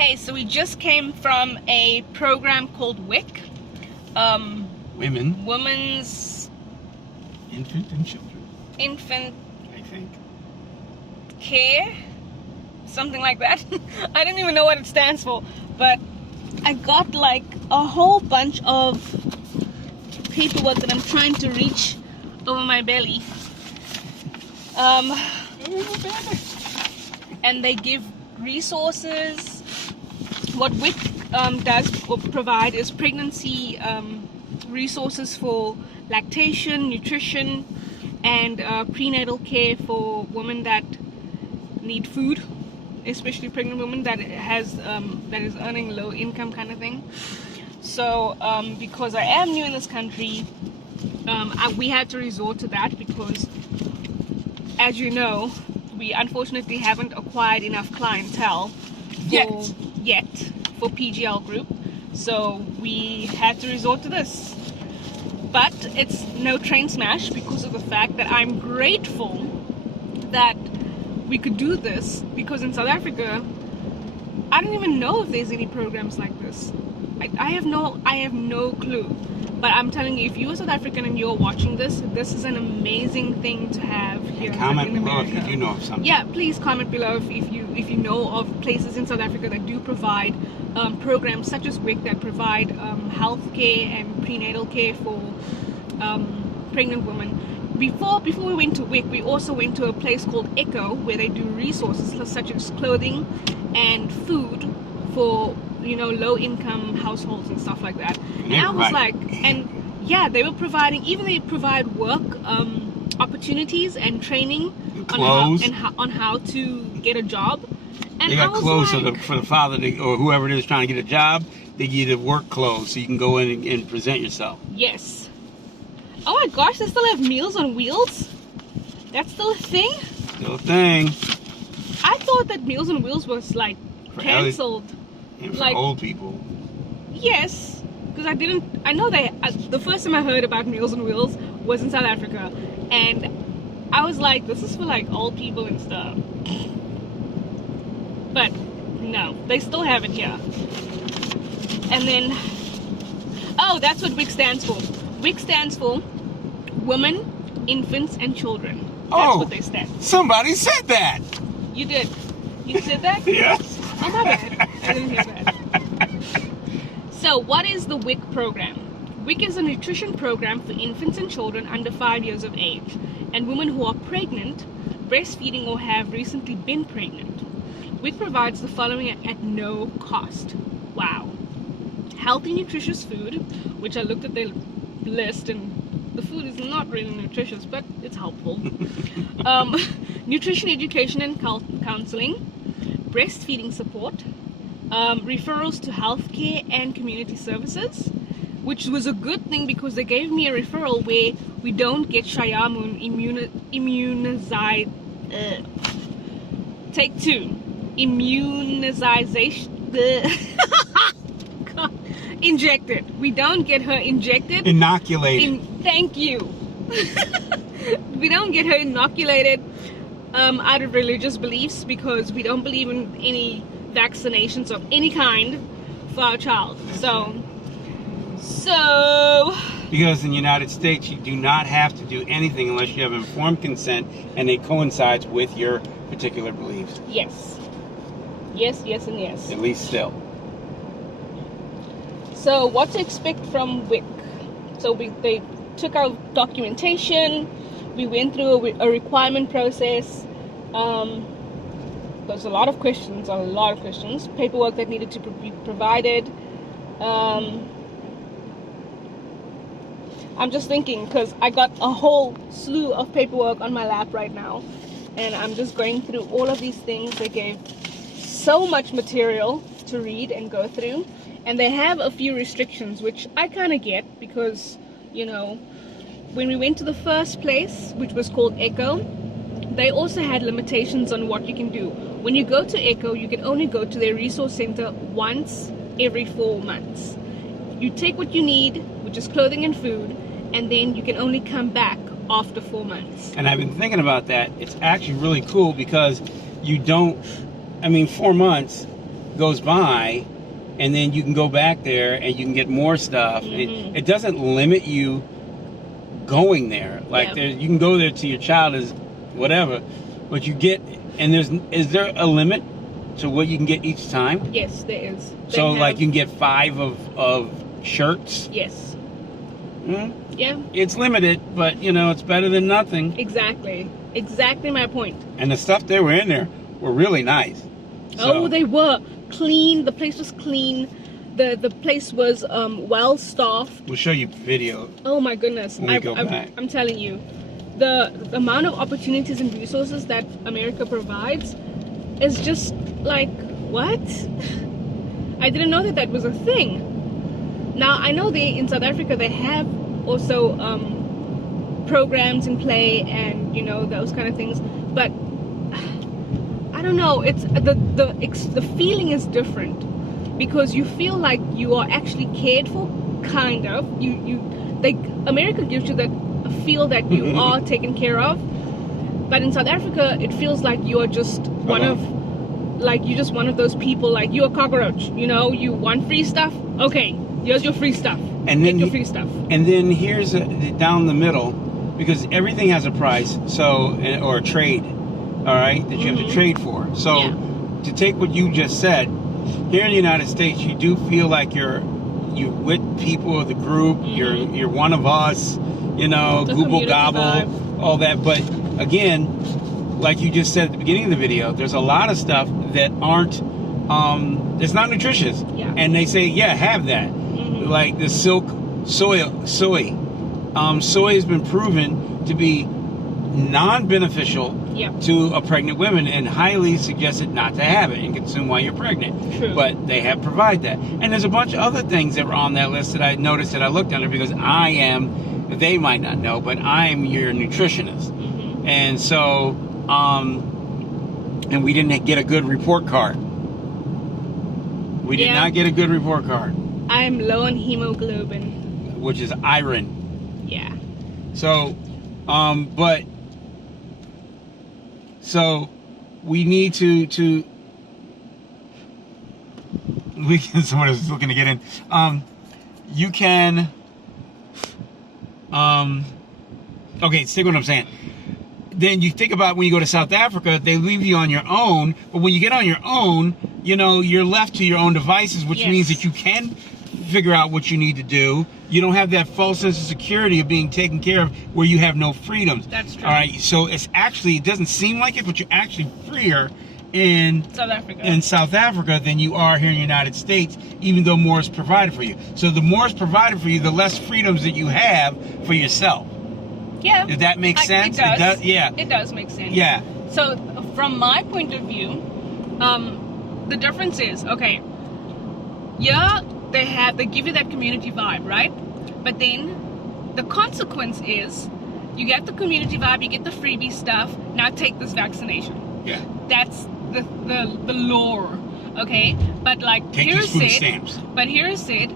Hey, so we just came from a program called WIC. Women's Infant and Children. Infant I think. Care, something like that. I don't even know what it stands for, but I got like a whole bunch of paperwork that I'm trying to reach over my belly. And they give resources. What WIC does or provide is pregnancy resources for lactation, nutrition, and prenatal care for women that need food, especially pregnant women that is earning low income kind of thing. So because I am new in this country, we had to resort to that because, as you know, we unfortunately haven't acquired enough clientele yet for PGL Group, so we had to resort to this. But it's no train smash because of the fact that I'm grateful that we could do this, because in South Africa I don't even know if there's any programs like this. I have no clue. But I'm telling you, if you're South African and you're watching this is an amazing thing to have here in America. Comment below if you do know of something. Yeah, please comment below if you know of places in South Africa that do provide programs such as WIC that provide health care and prenatal care for pregnant women. Before we went to WIC, we also went to a place called ECHO where they do resources such as clothing and food for low income households and stuff like that. And I was like, and yeah, they provide work opportunities and training on how to get a job. And they got clothes for the father or whoever it is trying to get a job. They give you the work clothes so you can go in and present yourself. Yes. Oh my gosh, they still have Meals on Wheels? That's still a thing? Still a thing. I thought that Meals on Wheels was like cancelled. And for old people. Yes, because I know the first time I heard about Meals on Wheels was in South Africa, and I was like, this is for like old people and stuff. But no, they still have it here. And then, oh, that's what WIC stands for. WIC stands for Women, Infants, and Children. That's what they stand for. Somebody said that. You did. You said that? Yes. Oh, my bad. I didn't hear that. So, what is the WIC program? WIC is a nutrition program for infants and children under 5 years of age, and women who are pregnant, breastfeeding, or have recently been pregnant. WIC provides the following at no cost. Wow. Healthy, nutritious food, which I looked at the list, and the food is not really nutritious, but it's helpful. Nutrition education and counseling, breastfeeding support, referrals to healthcare and community services, which was a good thing because they gave me a referral where we don't get Shayamun immunization. Take two. Immunization. Injected. We don't get her injected. Inoculated. Thank you. We don't get her inoculated out of religious beliefs because we don't believe in any vaccinations of any kind for our child. So because in the United States you do not have to do anything unless you have informed consent and it coincides with your particular beliefs. Yes. Yes, yes, and yes. At least still. So what to expect from WIC? So they took our documentation. We went through a requirement process. There's a lot of questions, paperwork that needed to be provided. I'm just thinking because I got a whole slew of paperwork on my lap right now, and I'm just going through all of these things. They gave so much material to read and go through, and they have a few restrictions, which I kind of get because, when we went to the first place, which was called ECHO, they also had limitations on what you can do. When you go to ECHO, you can only go to their resource center once every 4 months. You take what you need, which is clothing and food, and then you can only come back after 4 months. And I've been thinking about that. It's actually really cool because you don't, 4 months, goes by, and then you can go back there and you can get more stuff. It doesn't limit you going there. Like you can go there to your child is whatever, but you get, and is there a limit to what you can get each time? Yes, there is. So like you can get 5 of shirts? Yes. Yeah. It's limited, but it's better than nothing. Exactly my point. And the stuff they were in there were really nice. So. Oh, they were clean. The place was clean. The place was well staffed. We'll show you video. Oh my goodness. I'm telling you, the amount of opportunities and resources that America provides is just like, what? I didn't know that was a thing. Now I know in South Africa they have also programs in play and those kind of things, but I don't know. It's the feeling is different because you feel like you are actually cared for, kind of. America gives you that feel that you are taken care of, but in South Africa it feels like you are just one of those people. Like you're a cockroach. You want free stuff. Okay, here's your free stuff. And then your free stuff. And then here's down the middle, because everything has a price. Or a trade. All right, that you have to trade for. So to take what you just said, here in the United States, you do feel like you're with people of the group. You're one of us. Google gobble, vibe. All that. But again, like you just said at the beginning of the video, there's a lot of stuff that aren't. It's not nutritious. Yeah. And they say, have that. Like the soy. Soy has been proven to be non-beneficial to a pregnant woman and highly suggested not to have it and consume while you're pregnant. True. But they have provided that. And there's a bunch of other things that were on that list that I noticed that I looked under because they might not know, but I'm your nutritionist. And so, and we didn't get a good report card. We did not get a good report card. I'm low on hemoglobin. Which is iron. Yeah. So, we need to someone is looking to get in. You can, okay, stick with what I'm saying. Then you think about when you go to South Africa, they leave you on your own. But when you get on your own, you're left to your own devices, which means that you can figure out what you need to do. You don't have that false sense of security of being taken care of where you have no freedoms. That's true. All right. So it doesn't seem like it, but you're actually freer in South Africa than you are here in the United States, even though more is provided for you. So the more is provided for you, the less freedoms that you have for yourself. Yeah. Does that make sense? It does. Yeah. It does make sense. Yeah. So from my point of view, the difference is, okay, they give you that community vibe, right? But then the consequence is you get the community vibe, you get the freebie stuff, now take this vaccination. Yeah. That's the lore, okay? But like here is said,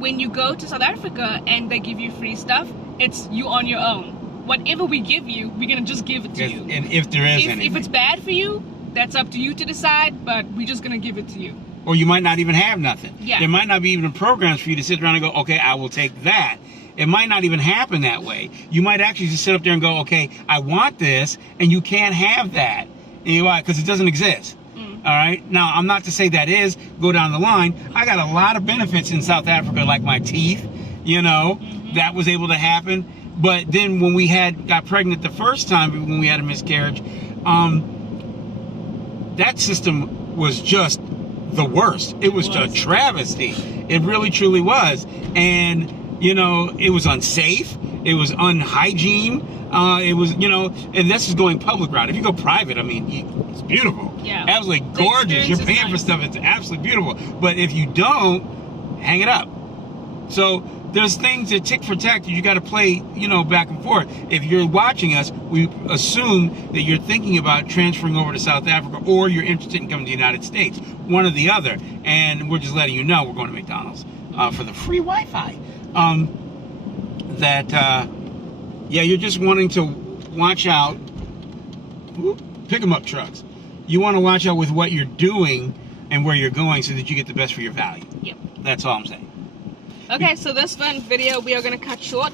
when you go to South Africa and they give you free stuff, it's you on your own. Whatever we give you, we're gonna just give it to you. And if there is anything. If it's bad for you, that's up to you to decide, but we're just gonna give it to you. Or you might not even have nothing. Yeah. There might not be even programs for you to sit around and go, okay, I will take that. It might not even happen that way. You might actually just sit up there and go, okay, I want this, and you can't have that. And you know why? Because it doesn't exist. All right. Now, I'm not to say that is go down the line. I got a lot of benefits in South Africa, like my teeth. That was able to happen. But then when we got pregnant the first time, when we had a miscarriage, that system was just the worst. It was a travesty. It really, truly was. And, it was unsafe. It was unhygiene. It was, and this is going public route. If you go private, I mean, it's beautiful. Yeah. Absolutely gorgeous. You're paying for stuff. It's absolutely beautiful. But if you don't, hang it up. So there's things that tick for tack that you got to play, back and forth. If you're watching us, we assume that you're thinking about transferring over to South Africa or you're interested in coming to the United States. One or the other. And we're just letting you know we're going to McDonald's for the free Wi-Fi. You're just wanting to watch out. Pick 'em up trucks. You want to watch out with what you're doing and where you're going so that you get the best for your value. Yep. That's all I'm saying. Okay, so this one video we are going to cut short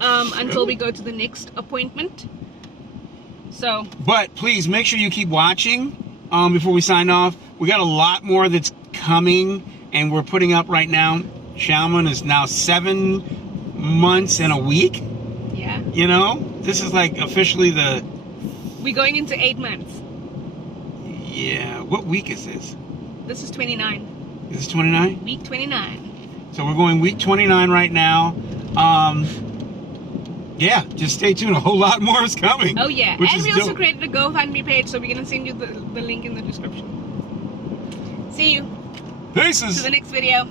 until we go to the next appointment. So, but please make sure you keep watching before we sign off. We got a lot more that's coming, and we're putting up right now. Shaman is now 7 months and a week. Yeah. You know, this is like officially the. We're going into 8 months. Yeah. What week is this? This is 29. This is 29? Week 29. So we're going week 29 right now. Yeah, just stay tuned. A whole lot more is coming. Oh yeah, and we dope. also created a GoFundMe page, so we're gonna send you the link in the description. See you. Peace. To the next video.